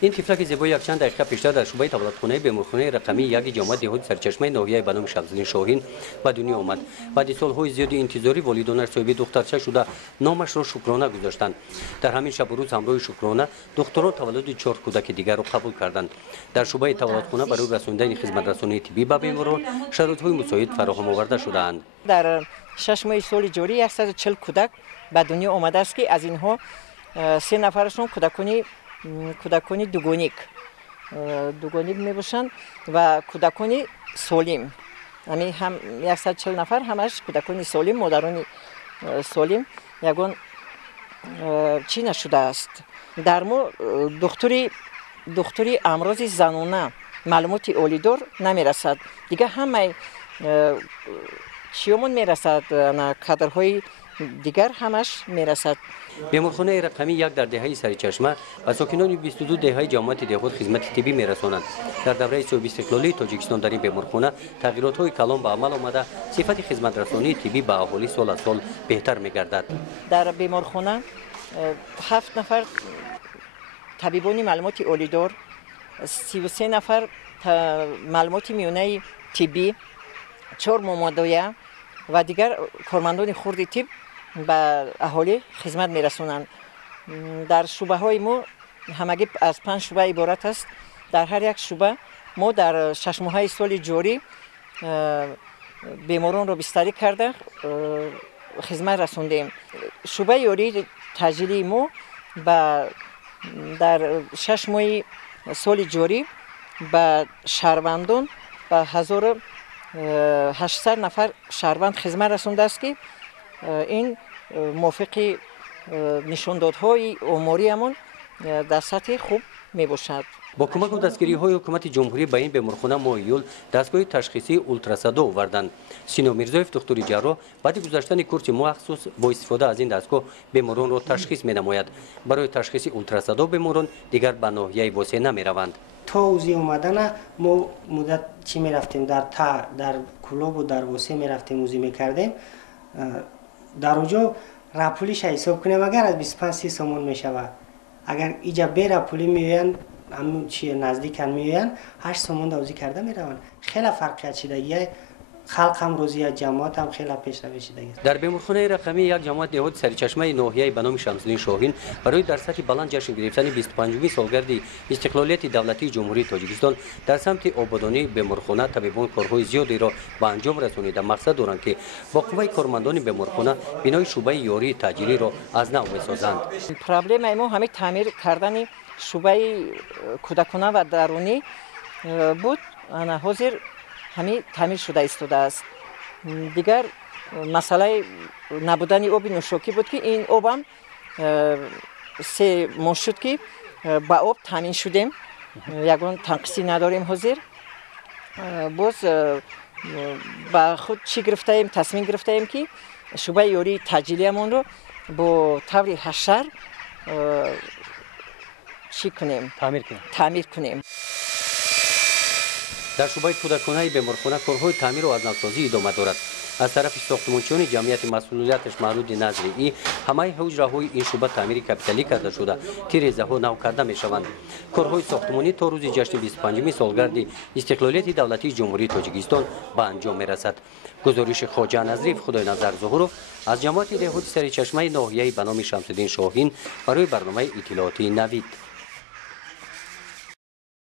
این طفلک زیبا یک چند دقیقه پیشتر در شعبه تولدخانه بیمارخانه رقمی یک جامعه دهات سرچشمه ناحیه بنام شمس‌الدین شاهین به دنیا آمد. بعد سالهای زیادی انتظاری والدین صاحب دخترچه شده نامش را شکرانه گذاشتند. در همین شب و روز همراه شکرانه دختران تولد 4 کودک دیگر را قبول کردند. در شعبه تولدخانه برای رساندن خدمت رسانی طبی به بیماران شرایط‌های مساعد فراهم آورده شده‌اند. در 6 ماه سال جاری 140 کودک به دنیا آمده است که از اینها 3 نفرشون کودکانی دوگانیک میباشند و کودکانی سالم. همین هم 140 نفر همش کودکانی سالم، مادران سالم یگان چی نشده است. در ما دکتری امراض زنانه معلومات اولیدار نمیرسد دیگه، همه چیامون میرسد، کادرهای دیگر همش میرسد. بیمارخانه رقمی یک در دهه سرچشمه و ساکنان 22 دهه جامعه دهات خدمت طبی میرسانند. در دوره صاحب استقلالی تاجیکستان در این بیمارخانه تغییرات‌های کلان به عمل آمده، صفت خدمت رسانی طبی به اهالی سال از سال بهتر میگردد. در بیمارخانه 7 نفر طبیبان معلومات اولیدار، 33 نفر معلومات میانه طبی، 4 مامادایه و دیگر کارمندان خرد طب به اهالی خدمت میرسونند. در شعبه های ما همگی از 5 شعبه عبارت است. در هر یک شعبه ما در 6 ماه سال جاری بیماران را بستری کرده خدمت رسوندیم. شعبه یاری تجلی ما در 6 ماه سال جاری به شهروندان به 1800 نفر شهروند خدمت رسونده است که این موافق نشاندادهای آماری همون در سطح خوب می باشد. با کمک و دستگیری های حکومت جمهوری به این بیمارخانه ماه یول دستگاه تشخیصی اولتراسادا آوردند. سینا میرزایف دکتر جراح بعد گذاشتن کورس مخصوص با استفاده از این دستگاه بیماران را تشخیص می نماید. برای تشخیص اولتراسادا بیماران دیگر به ناحیه واسه نمی روند. تا اوزی اومدن ما مدت چی می رفتیم در کلوب و در واسه می رفتیم اوزی می کردیم. در اونجا راپولیش حساب کنیم اگر از 25-30 سومون می شود. اگر اینجا به راپولی میوین همون چی نزدیک هم میوین 8 سومون دوزی کرده می روند. خیلی فرقیت شده. خلق هم روزی جماعت هم خیلی پیشروی شده است. در بیمارخانه رقمی یک جماعت دهات سرچشمه ناحیه بنام شمس‌الدین شاهین برای در سطح بلند جشن گرفتن 25مین سالگرد استقلالیت دولتی جمهوری تاجیکستان در سمت آبادانی بیمارخانه طبیبان کارهای زیادی را به انجام رسانیده. مقصد دارند که با قوه کارمندان بیمارخانه بنای شعبه یاری تجلی را از نو بسازند. پرابلم ما همین تعمیر کردن شعبه کودکانه و درونی بود. انا حاضر همین تعمیر شده ایستاده است. دیگر مسئله نبودن آب نوشاکی بود که این آب هم 3 ماه شد که با آب تامین شدیم. یگان تنقیصی نداریم حاضر. باز با خود چی گرفتیم، تصمیم گرفتیم که شعبه یاری تجلیمون رو با طور حشر چی کنیم؟ تعمیر کنیم. در شعبه کودکانه بیمارخانه کارهای تعمیر و از نوسازی ادامه دارد. از طرف ساختمانچیان جمعیت مسئولیتش مربوط نظری همه حجره‌های این شعبه تعمیر کاپیتالی کرده شده، تیره‌ها نو کرده می‌شوند. کارهای ساختمانی تا روز جشن 25مین سالگرد استقلالیت دولتی جمهوری تاجیکستان به انجام می‌رسد. گزارش خواجه نظریف خدای نظر ظهورов از جماعت دهات سرچشمه ناحیه بنام شمس‌الدین شاهین برای برنامه اطلاعاتی نوید.